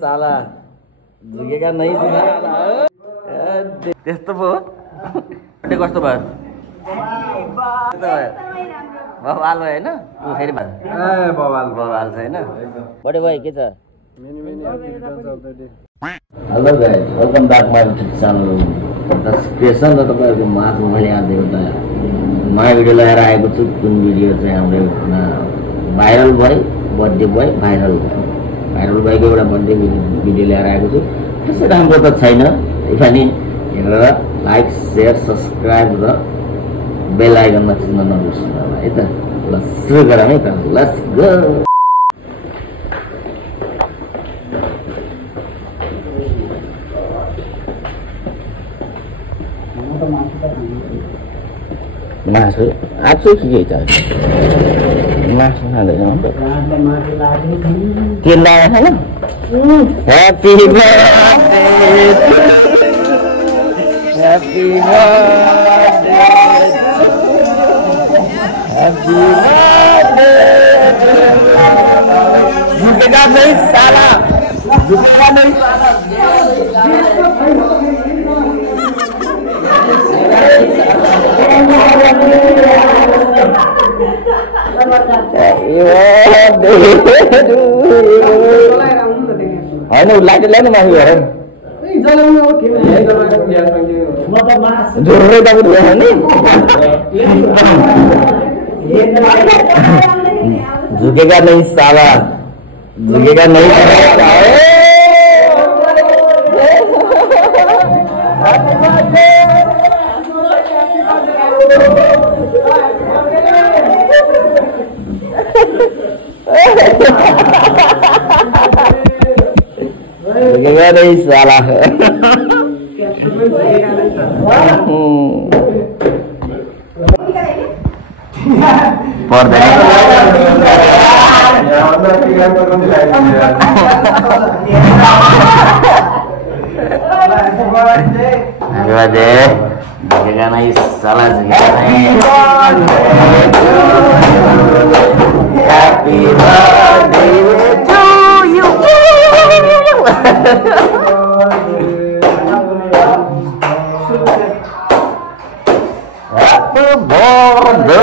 साला झुकेका नै त्यस्तो पो कस्तो भयो बवाल भयो होइन फेरि बवाल छ होइन बडे भयो के छ hello guys welcome back my channel creation र तपाईँहरूको माझमा मैले आज एउटा नयाँ भिडियो लिएर आएको छु जुन भिडियो चाहिँ हाम्रो भाइरल भयो बर्थडे भयो भाइरल भएको एउटा बर्थडे भिडियो लिएर आएको छु त्यसै राम्रो त छैन अनि हेरेर लाइक सेयर सब्सक्राइब र बेल आइकनमा चिन्न नबिर्सनु होला है त ल सुरु गरौँ है त लेट्स गो मासु आज के चाहिन्छ मासु खाँदैन तेल लगाएको छैन happy birthday happy birthday happy birthday झुकेगा नहीं साला झुकेगा नहीं साला होइन लाइट ल्याउनु माथि हेर झुर्रै त नि झुकेगा नहीं साला झुकेगा नहीं झुकेगा नहीं साला झुकेगा नहीं साला झुकेगा नहीं happy birthday to you happy birthday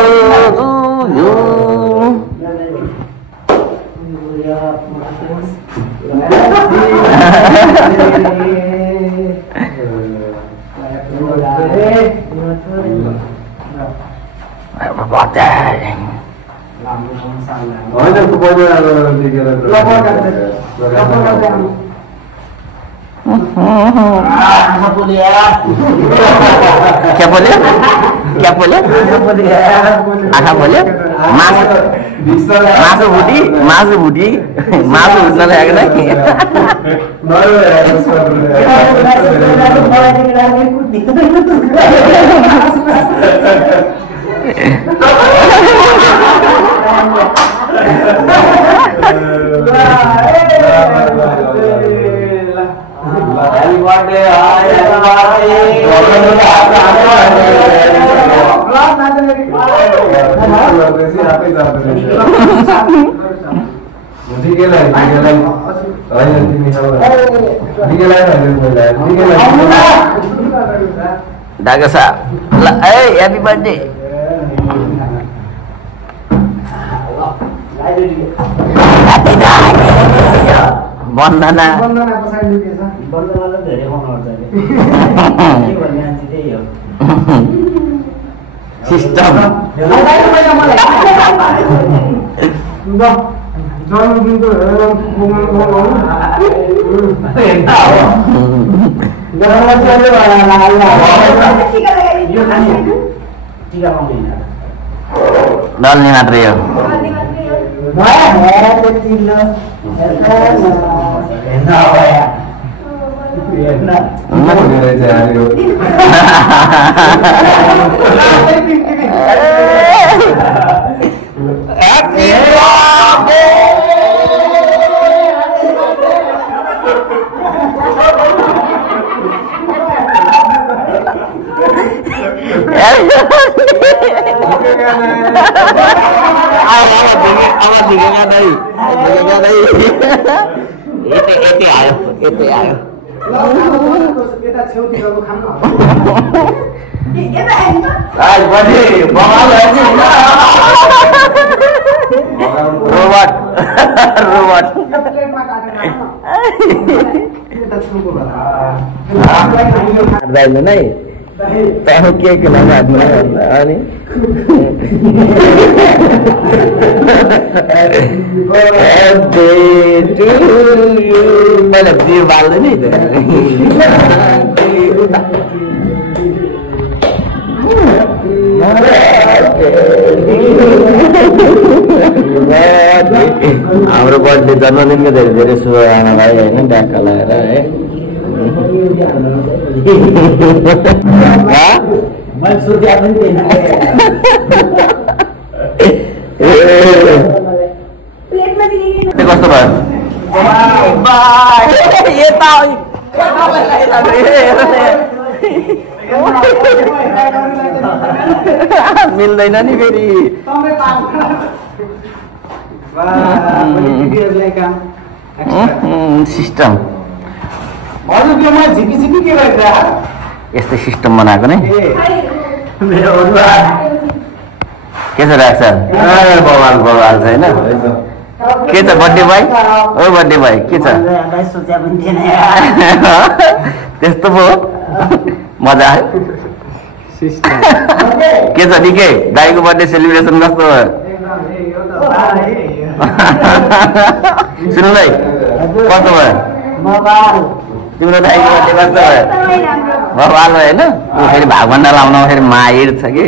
to you क्या बोले आखा बोले मासु भुटी मासु उठ्न लागेको Dah kesak. Happy birthday. Happy birthday. Bandana. Bandana धेरै बनाउँछ अहिले. के भन्ने मान्छे त्यही हो. सिस्टम. जन्मदिनको Dalnya Adrio. अब झुकेका दाइ यति आयो रोबोट नै के लगा अनि मैले बिउ बाल्दै नि हाम्रो बर्थडे जन्मदिनको धेरै धेरै शुभकामनालाई होइन ड्याक्का लगाएर है कस्तो भयो मिल्दैन नि फेरि सिस्टम यस्तै सिस्टम बनाएको नै के छ राख्छ बवाल छैन के छ बर्थडे भाइ ओ बर्थडे भाइ के छ त्यस्तो पो मजा आयो के छ निकै दाइको बर्थडे सेलिब्रेसन कस्तो भयो सुन्नु भाइ कस्तो भयो तिम्रो दाइको बर्थडे कस्तो भयो बवाल भयो होइन फेरि भागभन्डा लाउन फेरि माहिर छ कि